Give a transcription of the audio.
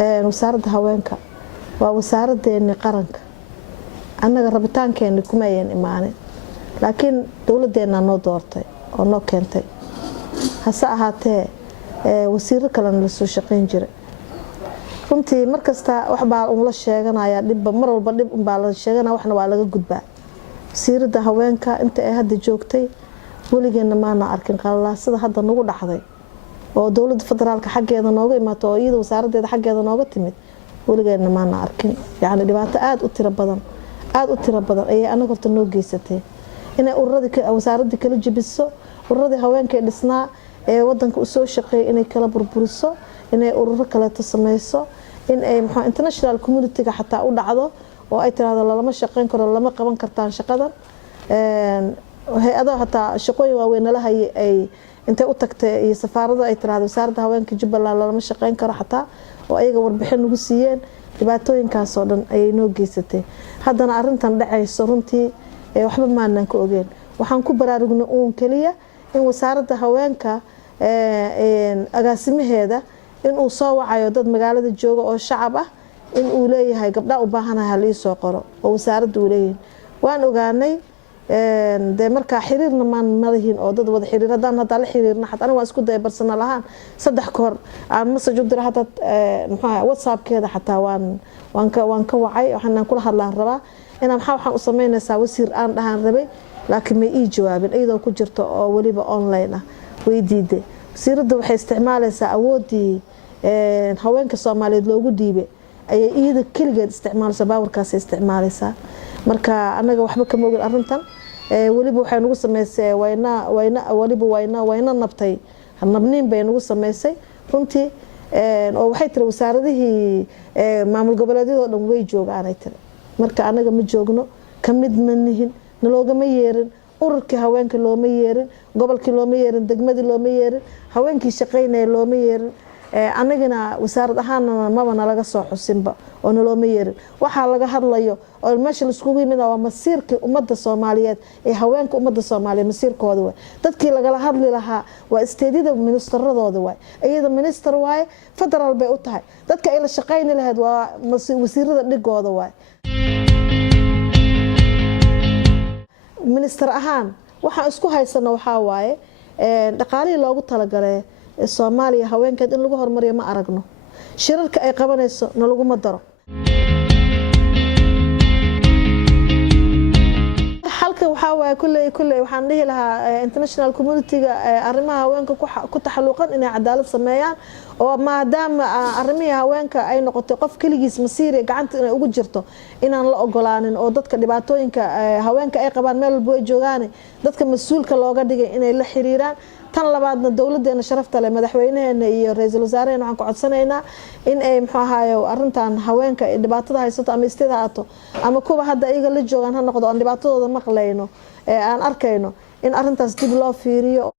wasaaradda haweenka waa wasaaraddeena qaranka annaga rabitaankeena kuma ayaan imaanin laakiin dawladdeena noo doortay oo noo keentay hase ahaatee wasiiro kale la soo shaqeyn jiray runtii markasta wax baa la sheeganaya dib mar walba dib baa la sheeganaa waxna waa laga gudbaa wasiirada haweenka inta ay hadda joogtay waligeena maana arkin qalaasada hadda nagu dhaxday oo dawladda federaalka xaggeeda nooga imaato oo iyada wasaaraddeeda xaggeeda nooga timid waligeena maana arkin yaani dhibaato aad u tiro badan ayay anaga horta noo geysatay inay ururadii wasaaradda kala jibiso ururadii haweenka dhisnaa ee wadanka u soo shaqeeyay inay kala burburiso inay ururo kale samayso in ay international community-ga xataa u dhacdo oo ay tiraahdo lama shaqeyn karo lama qaban kartaan shaqadan hay'adaha xataa shaqooyin waaweyn la hayay ay intay u tagtay iyo safaarada ay tiraahdo wasaaradda haweenka Jubbaland lama shaqeyn karo xataa oo ayaga warbixin ugu siiyeen dhibaatooyinkaas oo dhan ayay noo geysatay haddana arintan dhacayso runtii waxba maanan ka ogeyn waxaan ku baraarugnay uun kaliya in wasaaradda haweenka agaasimaheeda in uu soo wacayo dad magaalada jooga oo shacab ah in uu leeyahay gabdha u baahanahay hal ii soo qoro oo wasaaraddu leeyahay waan ogaanay de marka xiriirna maan madahin oo dad wada xiriir hadaan la xiriirna xataa aniga waan isku day personal ahaan saddex koor aan message u diray xataa WhatsApp-keeda xataa waan ka wacay waxaan kula hadlaan rabaa inaan waxaan u sameynaysaa wasiir aan dhahan rabay laakiin ma ii jawaabin iyadoo ku jirto oo waliba online ah way diiday wasiirada waxay isticmaalaysaa awoodii haweenka Soomaaliyeed loogu dhiibay ayay iyada kaligeed isticmaalaysaa baawarkaas isticmaalaysaa marka anaga waxba kama ogin arintan waliba waxay nagu sameysay wayna nabtay nabniin bay nagu sameysay runtii oo waxay tiri wasaaradihii maamul goboleedyada dhan way joogaanay tiri marka anaga ma joogno kamid ma nihin naloogama yeerin ururkii haweenka looma yeerin gobolkii looma yeerin degmadii looma yeerin haweenkii shaqeynay looma yeerin anagana wasaarad ahaana mabana laga soo xusinba oo nalooma yeerin waxa laga hadlayo oo meesha la iskugu yimid waa masiirka ummadda Soomaaliyeed ee haweenka ummadda Soomaaliyeed masiirkooda way dadkii laga hadli lahaa waa isteedida ministeradooda way iyada minister way federal bay u tahay dadka ay la shaqeyn lahayd waa wasiirada dhigooda way minister ahaan waxa isku haysana waxa waaye dhaqaalihi loogu talagalay Soomaaliya haweenkeed in lagu hormariyo ma aragno shirarka ay qabanayso lagu ma daro halka waxa waaye kullee waxaan dhihi lahaa international community-ga arrimaha haweenka ku taxalluqan inay cadaalad sameeyaan oo maadaama arrimaha haweenka ay noqotay qof kaligiis masiir gacanta inay ugu jirto inaan la ogolaanin oo dadka dhibaatooyinka haweenka ay qabaan meel walba ay joogaan dadka mas'uulka looga dhigay inay la xiriiraan tan labaadna dawladdeena sharafta leh madaxweynaheena iyo ra'iisul wasaaraheena waxaan ku codsanaynaa in ay arintan haweenka dhibaatada haysato ama isteeda aato ama kuwa hadda iyaga la joogan ha noqdo aan dhibaatadooda maqlayno aan arkayno in arintaas dib loo fiiriyo